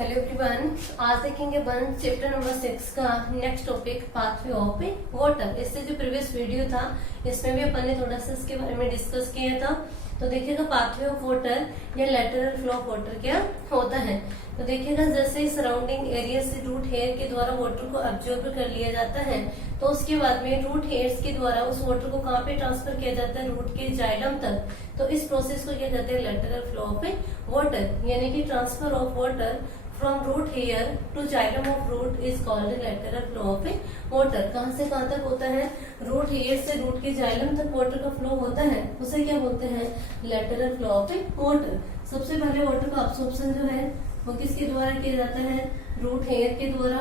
Hello everyone, आज देखेंगे one chapter number 6 का next topic pathway of water. इससे जो प्रीवियस वीडियो था इसमें भी अपन ने थोड़ा सा इसके बारे में डिस्कस किया था। तो देखिएगा पाथवे ऑफ वाटर या लेटरल फ्लो ऑफ वाटर क्या होता है। तो देखिएगा जैसे सराउंडिंग एरिया से रूट हेयर के द्वारा वाटर को अब्जॉर्ब कर लिया जाता है, तो उसके बाद में रूट हेयर्स के द्वारा उस वाटर को कहाँ पे ट्रांसफर किया जाता है, रूट के जाइलम तक। तो इस प्रोसेस को क्या कहते हैं, लेटरल फ्लो ऑफ वाटर, यानी कि transfer of water from root hair to xylem of root is called lateral flow of water. कहाँ से कहाँ तक होता है, रूट हेयर से रूट के जाइलम तक वाटर का फ्लो होता है, उसे क्या बोलते हैं, लेटरल फ्लो ऑफ वाटर। सबसे पहले वाटर का अब्सॉर्प्शन जो है वो किसके द्वारा किया जाता है, रूट हेयर के द्वारा।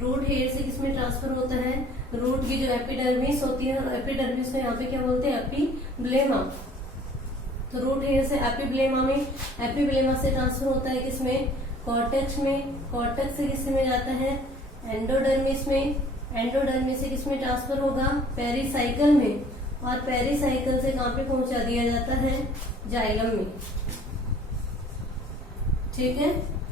रूट हेयर से किसमें ट्रांसफर होता है, रूट की जो एपिडर्मिस होती है, एपिडर्मिस को यहाँ पे क्या बोलते हैं, एपिब्लेमा। तो रूट हेयर से एपिब्लेमा में, एपिब्लेमा से ट्रांसफर होता है किसमें, कॉर्टेक्स में। कॉर्टेक्स से किसमें जाता है, एंडोडर्मिस में। एंडोडर्मिस से किसमें ट्रांसफर होगा, पेरिसाइकल में। और पेरिसाइकल से कहाँ पे पहुंचा दिया जाता है, जाइलम में। ठीक है,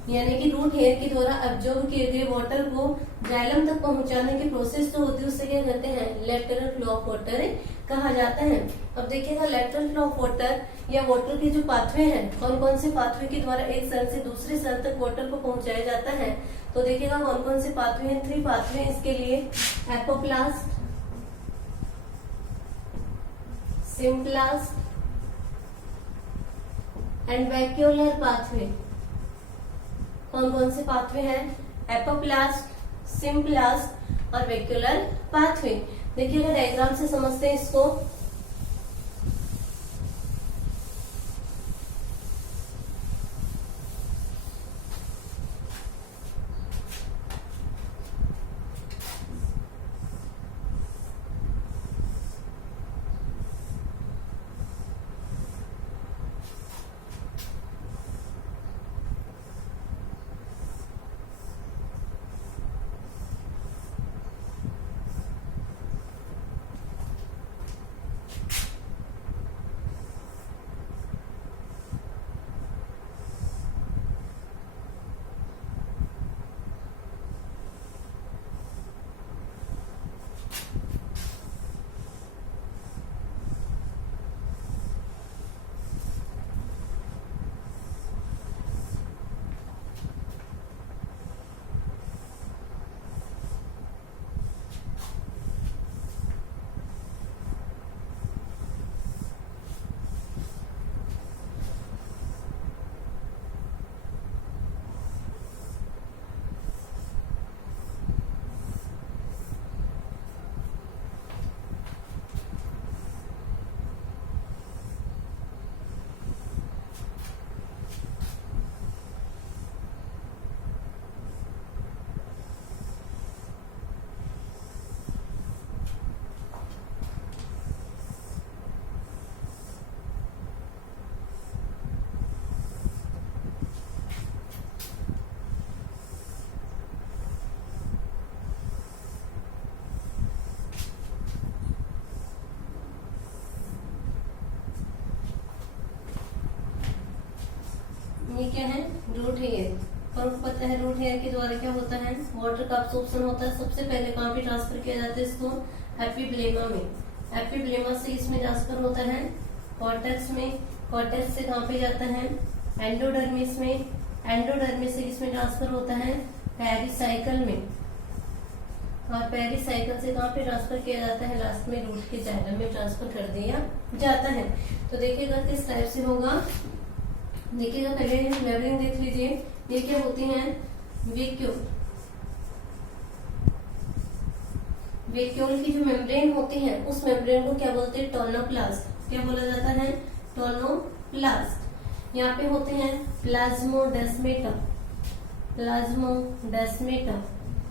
यानी कि रूट हेयर के द्वारा अब्जॉर्ब किए गए वाटर को जाइलम तक पहुंचाने की प्रोसेस जो होती है उससे क्या कहते हैं, लेटरल फ्लो ऑफ वाटर कहा जाता है। अब देखिएगा लेटरल फ्लो ऑफ वाटर या वाटर के जो पाथवे हैं, कौन कौन से पाथवे के द्वारा एक सेल से दूसरे सेल तक वाटर को पहुंचाया जाता है। तो देखिएगा कौन कौन से पाथवे हैं, 3 पाथवे इसके लिए, apoplast, symplast and vacuolar pathway. कौन कौन से पाथवे हैं, एपोप्लास्ट, सिम्प्लास्ट और वैक्यूलर पाथवे। देखिएगा डायग्राम से समझते हैं इसको। ये क्या है, रूट हेयर। पर पता है रूट हेयर के द्वारा क्या होता है, वाटर का अब्सॉर्प्शन होता है। सबसे पहले कहाँ पे ट्रांसफर किया जाता है इसको, एपिब्लेमा में। एपिब्लेमा से इसमें ट्रांसफर होता है कॉर्टेक्स में। कॉर्टेक्स से कहाँ पे जाता है, एंडोडर्मिस में। एंडोडर्मिस से इसमें ट्रांसफर होता है पेरिसाइकल में। और पेरिसाइकल से कहाँ पे ट्रांसफर किया जाता है, लास्ट में रूट के जाइलम में ट्रांसफर कर दिया जाता है। तो देखिएगा किस टाइप से होगा। देखिएगा पहले लेवलिंग देख लीजिए, ये क्या होती है, वैक्यूल। वैक्यूल की जो मेम्ब्रेन होती है उस मेम्ब्रेन को क्या बोलते हैं, टोनोप्लास्ट। क्या बोला जाता है, टोनोप्लास्ट। यहाँ पे होते हैं प्लाज्मोडेस्मेटा। प्लाज्मोडेस्मेटा,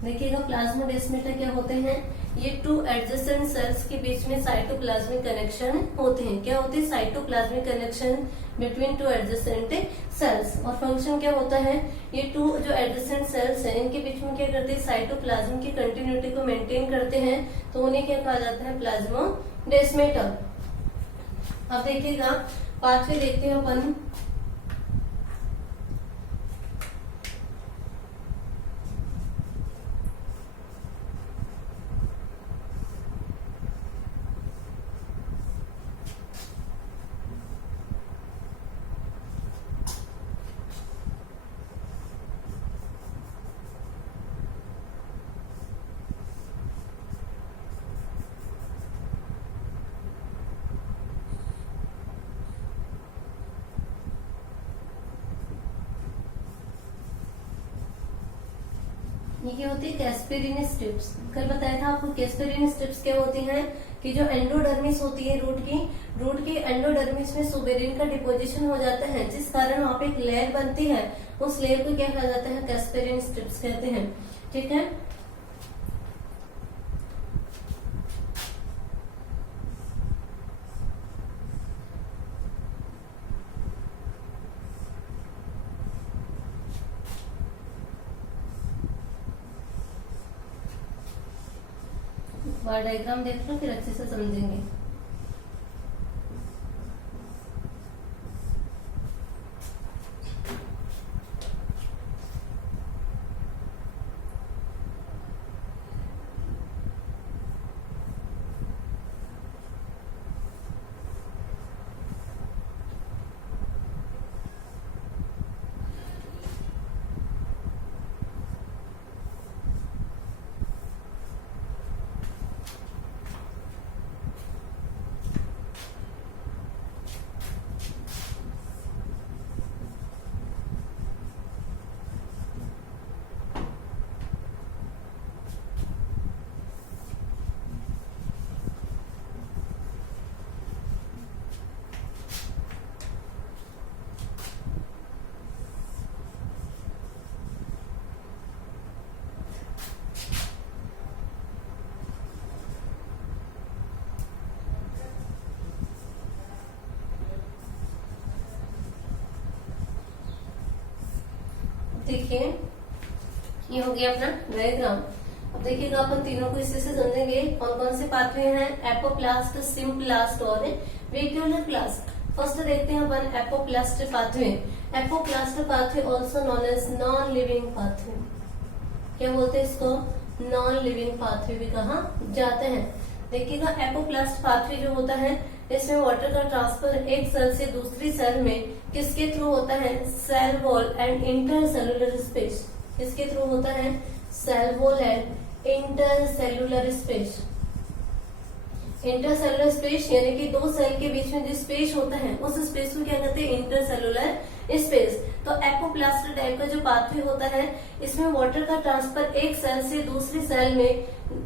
देखिएगा प्लाज्मोडेस्मेटा क्या होते हैं, ये 2 एडजेसेंट सेल्स के बीच में साइटोप्लाज्मिक कनेक्शन होते हैं। क्या होते हैं, cytoplasmic connection between 2 adjacent sales. और फंक्शन क्या होता है, ये 2 जो एडजेसेंट सेल्स हैं इनके बीच में क्या करते हैं, साइटोप्लाज्म की कंटिन्यूटी को मेंटेन करते हैं। तो उन्हें क्या कहा जाता है, प्लाज्मोडेस्मेटा। अब देखिएगा पाथवे देखते हैं अपन। ये क्या होती है, कैस्पेरिन स्ट्रिप्स। कल बताया था आपको कैस्पेरिन स्ट्रिप्स क्या होती हैं कि जो एंडोडर्मिस होती है रूट की एंडोडर्मिस में सुबेरिन का डिपोजिशन हो जाता है, जिस कारण वहां पे एक लेयर बनती है, उस लेयर को क्या कहा जाता है, कैस्पेरिन स्ट्रिप्स कहते हैं। ठीक है, बार डायग्राम देख लो फिर अच्छे से समझेंगे। देखिए ये हो गया अपना डायग्राम। अब देखिएगा अपन तीनों को इसी से समझेंगे। कौन कौन से पाथवे हैं, एपोप्लास्ट, सिम्प्लास्ट और वेक्यूलर प्लास्ट। फर्स्ट देखते हैं अपन apoplast pathway. Apoplast pathway also non as non living pathway. क्या बोलते हैं इसको, नॉन लिविंग पाथवे भी कहा जाते हैं। देखिएगा एपोप्लास्ट पाथवे जो होता है, इसमें वाटर का ट्रांसफर एक सेल से दूसरी सेल में किसके थ्रू होता है, cell wall and intercellular space. किसके थ्रू होता है, cell wall and intercellular space. Intercellular space यानी कि दो सेल के बीच में जो स्पेस होता है, उस स्पेस को क्या कहते हैं, इंटरसेलुलर स्पेस। तो एपोप्लास्ट टाइप का जो पाथवे होता है, इसमें वाटर का ट्रांसफर एक सेल से दूसरी सेल में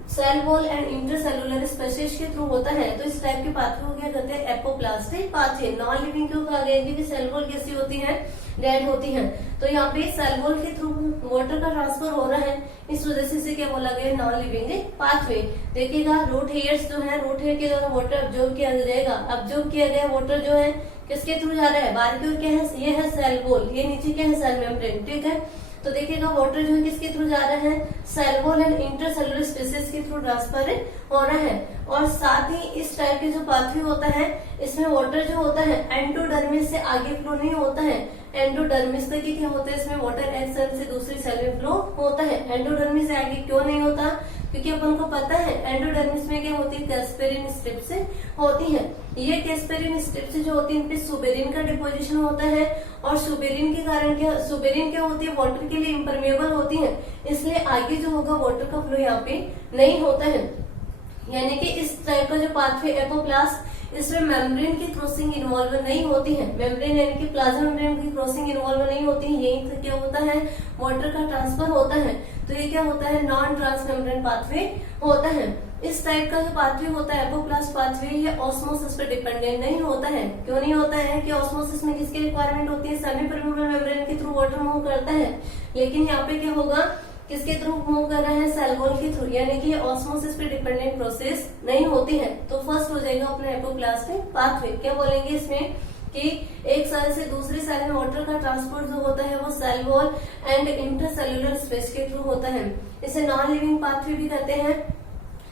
cell wall and intercellular spaces के थ्रू होता है। तो इस टाइप के पाथवे को क्या कहते हैं, एपोप्लास्टिक पाथवे। नॉन लिविंग क्यों कहा गया, क्योंकि सेल वॉल कैसी होती है, डेड होती है। तो यहाँ पे सेल वॉल के थ्रू वाटर का ट्रांसफर हो रहा है, इस वजह से इसे क्या बोला गया, नॉन लिविंग पाथवे। देखिएगा रूट हेयर्स जो है, रूट हेयर के द्वारा वाटर ऑब्जॉर्ब किया जाएगा। ऑब्जॉर्ब किया गया वाटर जो है किसके थ्रू जा रहा है, बाहर की ओर क्या है, ये है सेल वॉल, ये नीचे क्या है, सेल मेम्ब्रेन। ठीक है, तो देखिएगा वाटर जो है किसके थ्रू जा रहा है, cell wall and intercellular spaces के थ्रू ट्रांसफर हो रहा है। और साथ ही इस टाइप के जो पाथवे होता है, इसमें वाटर जो होता है एंडोडर्मिस से आगे फ्लो नहीं होता है, एंडोडर्मिस तक ही क्या होता है, इसमें वाटर एक सेल से दूसरी सेल में फ्लो होता है। एंडोडर्मिस से आगे क्यों नहीं होता, क्योंकि अपन को पता है एंडोडर्मिस में क्या होती है, कैस्पेरिन स्ट्रिप्स होती है। ये कैस्पेरिन स्ट्रिप्स जो होती है, इन पे सुबेरिन का डिपोजिशन होता है, और सुबेरिन के कारण क्या, सुबेरिन क्या होती है, वाटर के लिए इम्परमेबल होती है, इसलिए आगे जो होगा वाटर का फ्लो यहाँ पे नहीं होता है। यानी कि इस टाइप का जो पाथवे एपोप्लास्ट, इसमें मेम्ब्रेन की क्रॉसिंग इन्वॉल्व नहीं होती है। मेम्ब्रेन यानी कि प्लाज्मा मेम्ब्रेन की क्रॉसिंग इन्वॉल्व नहीं होती है, यही तो क्या होता है, वाटर का ट्रांसफर होता है। तो ये क्या होता है, नॉन ट्रांसमेम्ब्रेन पाथवे होता है। इस टाइप का जो पाथवे होता है एपोप्लास्ट पाथवे, ये ऑस्मोसिस पे डिपेंडेंट नहीं होता है। क्यों नहीं होता है कि ऑस्मोसिस में किसकी रिक्वायरमेंट होती है, सेमी परमेबल मेम्ब्रेन के थ्रू वाटर मूव करता है, लेकिन यहाँ पे क्या होगा, किसके थ्रू मूव कर रहा है, सेल वॉल के थ्रू, यानी कि ऑस्मोसिस पे डिपेंडेंट प्रोसेस नहीं होती है। तो फर्स्ट हो जाएगा अपना एपोप्लास्टिक पाथवे। क्या बोलेंगे इसमें कि एक सेल से दूसरी सेल में वाटर का ट्रांसपोर्ट जो होता है वो cell wall and intercellular space के थ्रू होता है। इसे नॉन लिविंग पाथवे भी कहते हैं।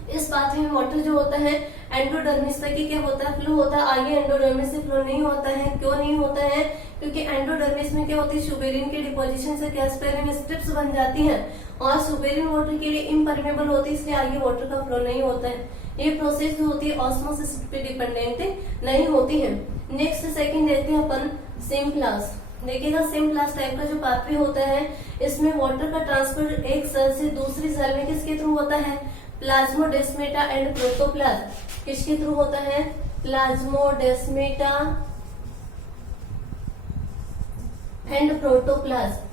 इस पाथवे में वाटर जो होता है एंडोडर्मिस तक ही क्या होता है, फ्लो होता है, आगे एंडोडर्मिस से फ्लो नहीं होता है। क्यों नहीं होता है, क्योंकि एंडोडर्मिस में क्या होती है, सुबेरिन के डिपोजिशन से कैस्पेरिन स्ट्रिप्स बन जाती हैं, और सुबेरिन वाटर के लिए इम्परमेबल होती है, इसलिए आगे वाटर का फ्लो नहीं होता है। ये प्रोसेस जो होती है ऑस्मोसिस पे डिपेंडेंट नहीं होती है। नेक्स्ट सेकंड देखते हैं अपन सिम्प्लास्ट। देखिएगा सिम्प्लास्ट टाइप का जो पाथवे होता है, इसमें वाटर का ट्रांसफर एक सेल से दूसरी सेल में किसके थ्रू होता है, प्लाज्मोडेस्मेटा एंड प्रोटोप्लाज्म। किसके थ्रू होता है, प्लाज्मोडेस्मेटा एंड प्रोटोप्लाज्म।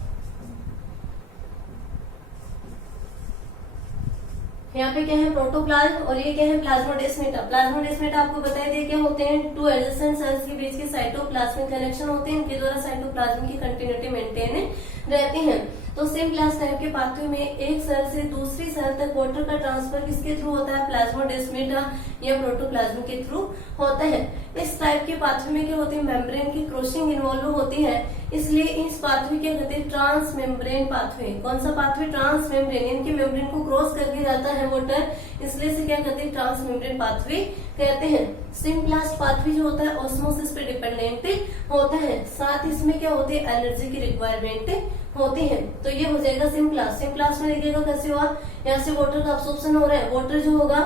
यहाँ पे क्या है प्रोटोप्लाज्म और ये क्या है प्लाज्मोडेस्माटा। प्लाज्मोडेस्माटा आपको बताई दिए क्या होते हैं, टू एडजेसेंट सेल्स के बीच के साइटोप्लाज्मिक कनेक्शन होते हैं, इनके द्वारा साइटोप्लाज्म की कंटिन्यूटी मेंटेन रहती है। तो सिम्प्लास्ट टाइप के पाथवे में एक सेल से दूसरी सेल तक वाटर का ट्रांसफर किसके थ्रू होता है, प्लाज्मोडेस्माटा या प्रोटोप्लाज्म के थ्रू होता है। इस टाइप के पाथवे में क्या होती है, मेम्ब्रेन की क्रॉसिंग इन्वॉल्व होती है, इसलिए इस पाथवे क्या कहते हैं, ट्रांस मेम्ब्रेन पाथवे। कौन सा पाथवे, ट्रांस मेम्ब्रेन, इनके मेम्ब्रेन को क्रॉस करके जाता है वाटर, इसलिए इसे क्या कहते हैं, ट्रांस मेम्ब्रेन पाथवे कहते हैं। सिम्प्लास्ट पाथवे जो होता है ऑस्मोसिस पे डिपेंडेंट होता है, साथ इसमें क्या होती है, एनर्जी की रिक्वायरमेंट होती है। तो ये हो जाएगा सिम्प्लास्ट। सिम्प्लास्ट में देखिएगा कैसे हुआ, यहाँ से वाटर का अब्सॉर्प्शन हो रहा है, वाटर जो होगा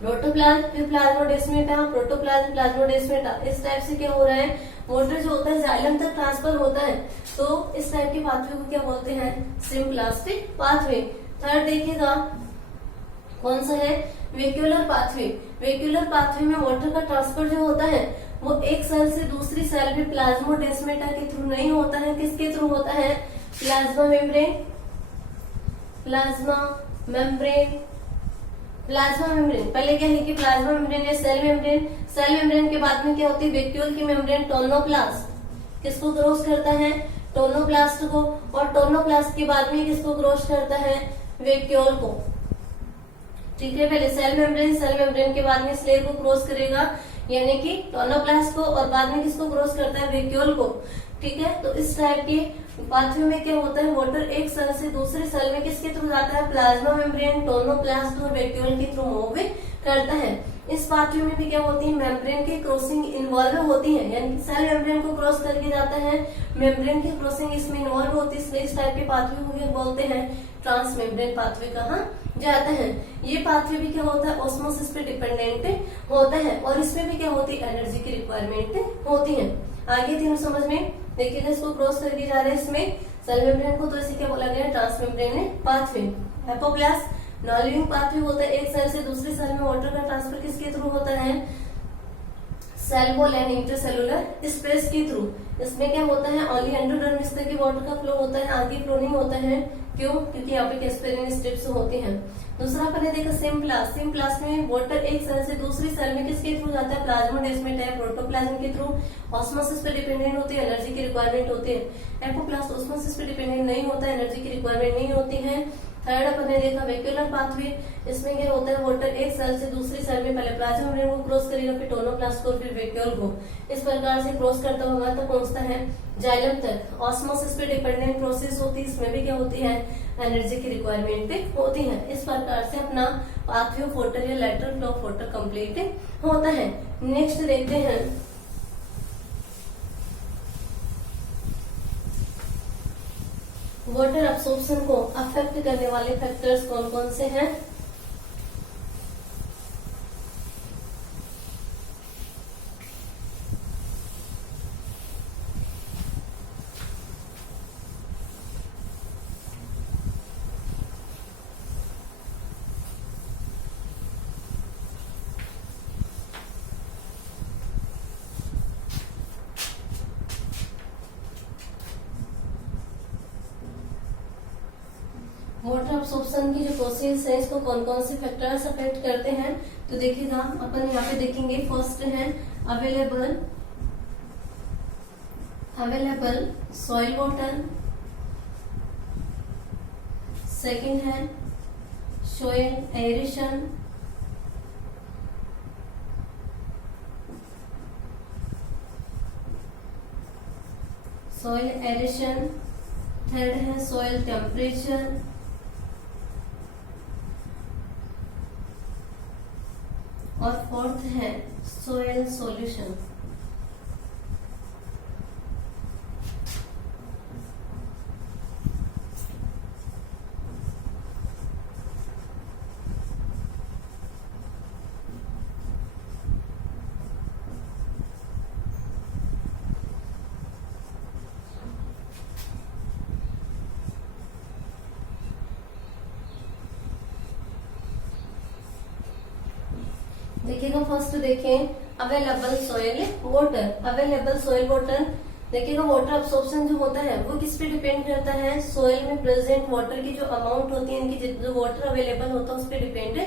प्रोटोप्लाज्म, फिर प्लाज्मोडेस्माटा, प्रोटोप्लाज्म, प्लाज्मोडेस्माटा, इस टाइप से क्या हो रहा है, वाटर जो होता है जाइलम तक ट्रांसफर होता है। तो इस टाइप के पाथवे को क्या बोलते हैं, सिम्प्लास्टिक पाथवे। थर्ड देखिएगा कौन सा है, वेक्यूलर पाथवे। वेक्यूलर पाथवे में वाटर का ट्रांसफर जो होता है वो एक सेल से दूसरी सेल में प्लाज्मोडेस्माटा के थ्रू नहीं होता है, किसके थ्रू होता है, plasma membrane, plasma membrane, plasma membrane. पहले क्या है कि प्लाज्मा मेम्ब्रेन या सेल मेम्ब्रेन, सेल मेम्ब्रेन के बाद में क्या होती है, वेक्यूल की मेम्ब्रेन टोनोप्लास्ट किसको क्रॉस करता है, टोनोप्लास्ट को, और टोनोप्लास्ट के बाद में किसको क्रॉस करता है, वेक्यूल को। ठीक है, पहले सेल मेम्ब्रेन के बाद में स्लेयर को क्रॉस करेगा, यानी कि टोनोप्लास्ट को, और बाद में किसको क्रॉस करता है, वेक्यूल को। ठीक है, तो इस टाइप के पाथवे में क्या होता है, वाटर एक सेल से दूसरे सेल में किसके थ्रू जाता है, प्लाज्मा मेम्ब्रेन, टोनोप्लास्ट और वेक्यूल के थ्रू मूव करता है। इस पाथवे में भी क्या होती है, मेम्ब्रेन की क्रॉसिंग इन्वॉल्व होती है, यानी कि सेल मेम्ब्रेन को क्रॉस करके जाता है, मेम्ब्रेन की क्रॉसिंग इसमें इन्वॉल्व होती है, इसलिए इस टाइप के पाथवे को क्या बोलते हैं, ट्रांस मेम्ब्रेन पाथवे कहा जाता है। ये पाथवे भी क्या होता है, ऑस्मोसिस पे डिपेंडेंट होता है, और इसमें भी क्या होती है, एनर्जी की रिक्वायरमेंट होती है। आगे तीनों समझ में देखिएगा, इसको क्रॉस करके जा रहे हैं इसमें सेल मेम्ब्रेन को, तो इसे क्या बोला गया, trans membrane pathway. Hypoplast non living pathway होता है, एक सेल से दूसरी सेल में वाटर का ट्रांसफर किसके थ्रू होता है, cell wall and intercellular space के थ्रू। इसमें क्या होता है, ओनली एंडोडर्मिस तक की वाटर का फ्लो होता है, आगे फ्लो नहीं होता है। क्यों, क्योंकि यहाँ पे कैस्पेरिन स्ट्रिप्स होती हैं। दूसरा अपन देखा सिम्प्लास्ट। सिम्प्लास्ट में वाटर एक सेल से दूसरी सेल में किसके थ्रू जाता है, प्लाज्मोडेस्माटा या प्रोटोप्लाज्म के थ्रू, ऑस्मोसिस पे डिपेंडेंट होती है, एनर्जी की रिक्वायरमेंट होती है। एपोप्लास्ट ऑस्मोसिस पे डिपेंडेंट नहीं होता है, एनर्जी की रिक्वायरमेंट नहीं होती है। थर्ड अपन ने देखा वेक्यूलर पाथवे। इसमें क्या होता है, वाटर एक सेल से दूसरी सेल में पहले प्लाज्मा मेम्ब्रेन को क्रॉस करेगा, फिर टोनोप्लास्ट को, फिर वेक्यूल को, इस प्रकार से क्रॉस करता हुआ तक पहुंचता है जाइलम तक। ऑस्मोसिस पे डिपेंडेंट प्रोसेस होती है, इसमें भी क्या होती है, एनर्जी की रिक्वायरमेंट होती है। इस प्रकार से अपना पाथवे ऑफ वाटर या lateral flow of water complete होता है। नेक्स्ट देखते हैं वाटर अब्सॉर्प्शन को अफेक्ट करने वाले फैक्टर्स कौन कौन से हैं। वाटर अब्सॉर्प्शन की जो प्रोसेस है, इसको कौन कौन से फैक्टर्स अफेक्ट करते हैं, तो देखिएगा अपन यहाँ पे देखेंगे। फर्स्ट है अवेलेबल सॉइल वाटर, सेकंड है सॉइल एरेशन, थर्ड है सॉइल टेम्परेचर, और फोर्थ है सोयल सॉल्यूशन। देखिएगा फर्स्ट देखें available soil water. Available soil water देखिएगा वाटर अब्सॉर्प्शन जो होता है वो किस पे डिपेंड करता है, सोइल में प्रेजेंट वाटर की जो अमाउंट होती है, इनकी जो वाटर अवेलेबल होता है उस पर डिपेंड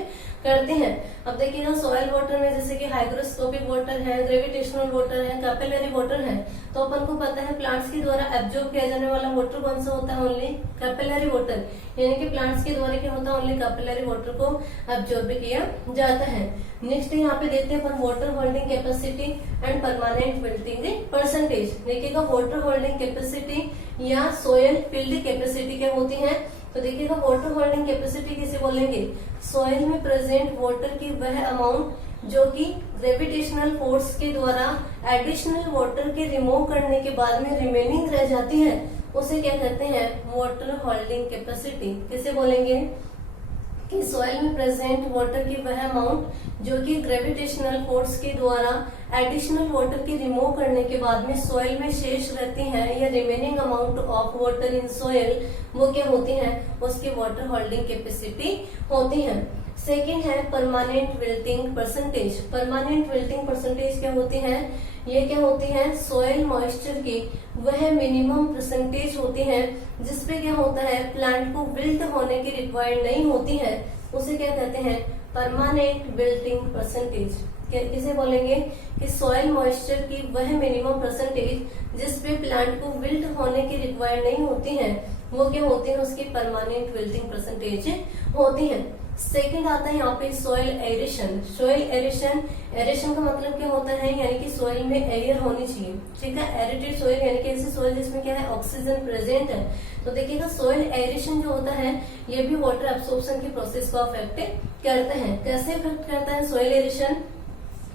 करते हैं। अब देखिएगा सॉइल वाटर में जैसे कि हाइग्रोस्कोपिक वाटर है, ग्रेविटेशनल वाटर है, कैपिलरी वाटर है, तो अपन को पता है प्लांट्स के द्वारा एब्जॉर्ब किया जाने वाला वाटर कौन सा होता है, ओनली कैपिलरी वाटर, यानी कि प्लांट्स के द्वारा क्या होता है, ओनली कैपिलरी वाटर को एब्जॉर्ब किया जाता है। नेक्स्ट यहाँ पे देखते हैं अपन water holding capacity and permanent wilting percentage. देखिएगा वाटर होल्डिंग कैपेसिटी या सोयल फील्ड कैपेसिटी क्या होती है, तो देखिएगा वाटर होल्डिंग कैपेसिटी किसे बोलेंगे, सोइल में प्रेजेंट वाटर की वह अमाउंट जो कि ग्रेविटेशनल फोर्स के द्वारा एडिशनल वाटर के रिमूव करने के बाद में रिमेनिंग रह जाती है, उसे क्या कहते हैं, वाटर होल्डिंग कैपेसिटी। किसे बोलेंगे कि सोइल में प्रेजेंट वाटर की वह अमाउंट जो कि ग्रेविटेशनल फोर्स के द्वारा एडिशनल वाटर की रिमूव करने के बाद में सोइल में शेष रहती है, या remaining amount of water in soil, वो क्या होती है, उसकी वाटर होल्डिंग कैपेसिटी होती है। सेकेंड है permanent wilting percentage. Permanent wilting percentage क्या होती है, ये क्या होती है, सोइल मॉइस्चर की वह मिनिमम परसेंटेज होती है जिसपे क्या होता है, प्लांट को विल्ट होने की रिक्वायर्ड नहीं होती है, उसे क्या कहते हैं, परमानेंट विल्टिंग परसेंटेज। किसे बोलेंगे कि सोइल मॉइस्चर की वह मिनिमम परसेंटेज जिसपे प्लांट को विल्ट होने की रिक्वायर्ड नहीं होती है, वो क्या होती है, उसकी परमानेंट विल्टिंग परसेंटेज होती है। सेकंड आता है यहाँ पे soil aeration. Soil aeration, aeration का मतलब क्या होता है, यानी कि सोइल में एयर होनी चाहिए, ठीक है। एरिटेड सोइल यानी कि ऐसी सोइल जिसमें क्या है, ऑक्सीजन प्रेजेंट है। तो देखिएगा सोइल एरेशन जो होता है ये भी वाटर एब्सॉर्प्शन की प्रोसेस को अफेक्ट करता है। कैसे अफेक्ट करता है सोइल एरेशन,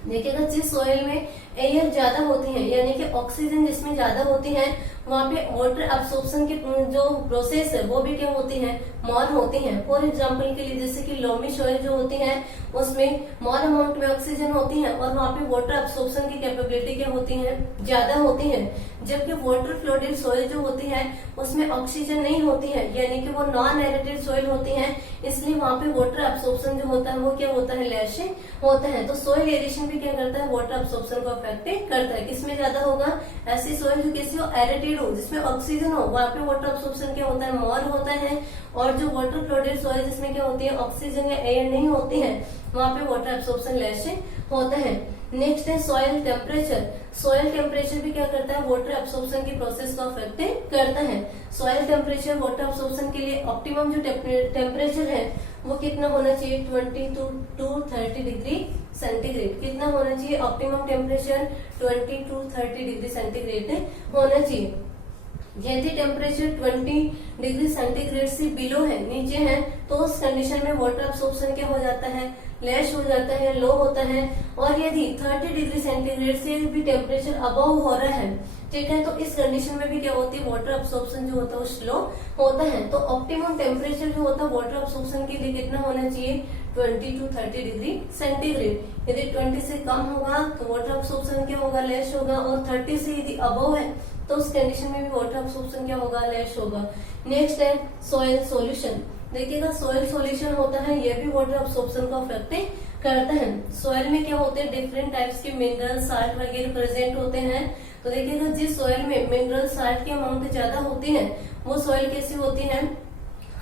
देखिएगा जिस सोइल में एयर ज्यादा होती है, यानी कि ऑक्सीजन जिसमें ज्यादा होती है, वहाँ पे वाटर एब्सॉर्प्शन की जो प्रोसेस है वो भी क्या होती है, मोर होती है। फॉर एग्जांपल के लिए जैसे कि लोमी सोइल जो होती है उसमें मोर अमाउंट में ऑक्सीजन होती है और वहाँ पे वाटर एब्सॉर्प्शन की कैपेबिलिटी क्या होती है, ज्यादा होती है। जबकि वाटर फ्लोडेड सोइल जो होती है उसमें ऑक्सीजन नहीं होती है, यानी कि वो नॉन एरेटेड सोइल होती है, इसलिए वहाँ पे वाटर एब्सॉर्प्शन जो होता है वो क्या होता है, लेस होता है। तो सोइल एरेशन भी क्या करता है, वाटर एब्सॉर्प्शन को अफेक्ट करता है। किसमें ज्यादा होगा, ऐसी सोइल जो किसी हो एरेटेड हो, जिसमें ऑक्सीजन हो, वहाँ पे वाटर एब्सॉर्प्शन क्या होता है, मोर होता है। और जो वाटर फ्लोडेड सोइल जिसमें क्या होती है, ऑक्सीजन या एयर नहीं होती है, वहाँ पे वाटर एब्सॉर्प्शन लेस होता है। नेक्स्ट है सॉइल टेम्परेचर। सॉइल टेम्परेचर भी क्या करता है, वाटर एब्सॉर्प्शन की प्रोसेस को अफेक्ट करता है। सॉइल टेम्परेचर वाटर एब्सॉर्प्शन के लिए ऑप्टिमम जो टेम्परेचर है वो कितना होना चाहिए, 20 to 30 डिग्री सेंटीग्रेड। कितना होना चाहिए optimum temperature, 20 to 30 degree centigrade होना चाहिए। यदि टेम्परेचर 20 डिग्री सेंटीग्रेड से बिलो है, नीचे है, तो उस कंडीशन में वाटर एब्सॉर्प्शन क्या हो जाता है, लेस हो जाता है, लो होता है। और यदि 30 डिग्री सेंटीग्रेड से भी टेम्परेचर अबव हो रहा है, ठीक है, तो इस कंडीशन में भी क्या होती है, वाटर एब्सॉर्प्शन जो होता है वो स्लो होता है। तो ऑप्टिमम टेम्परेचर जो होता है वाटर एब्सॉर्प्शन के लिए कितना होना चाहिए, 20 to 30 डिग्री सेंटीग्रेड। यदि 20 से कम होगा तो वाटर एब्सॉर्प्शन क्या होगा, लेस होगा। और 30 से यदि अबव है तो उस कंडीशन में भी वाटर एब्सॉर्प्शन क्या होगा, लेस होगा। नेक्स्ट है सोइल सॉल्यूशन। देखिएगा सोइल सॉल्यूशन होता है, यह भी वाटर एब्सॉर्प्शन को अफेक्ट करता है। सोइल में क्या होते हैं, डिफरेंट टाइप्स के मिनरल साल्ट वगैरह प्रेजेंट होते हैं। तो देखिएगा जिस सोइल में मिनरल साल्ट की अमाउंट ज्यादा होती है वो सोइल कैसी होती है,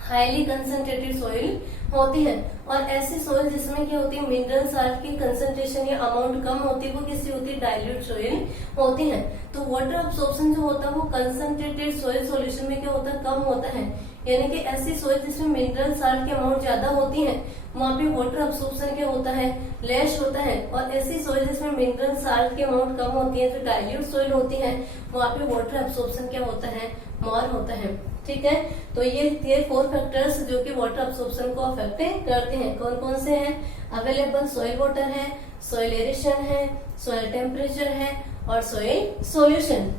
हाईली कंसंट्रेटेड सोइल होती है। और ऐसी सोइल जिसमें क्या होती है, मिनरल साल्ट की कंसंट्रेशन या अमाउंट कम होती है, वो किसी होती है, डाइल्यूट सोइल होती है। तो वाटर एब्सॉर्प्शन जो होता है वो कंसंट्रेटेड सोइल सॉल्यूशन में क्या होता है, कम होता है। यानी कि ऐसी सोइल जिसमें मिनरल साल्ट की अमाउंट ज्यादा होती है वहाँ पे वाटर एब्सॉर्प्शन क्या होता है, लेस होता है। और ऐसी सोइल जिसमें मिनरल साल्ट की अमाउंट कम होती है, जो डाइल्यूट सोइल होती है, वहाँ पे वाटर एब्सॉर्प्शन क्या होता है, मोर होता है। ठीक है, तो ये 4 फैक्टर्स जो कि वाटर एब्सॉर्प्शन को अफेक्ट करते हैं। कौन कौन से हैं, अवेलेबल सॉइल वाटर है, सॉइल एरेशन है, सॉइल टेम्परेचर है और सॉइल सॉल्यूशन।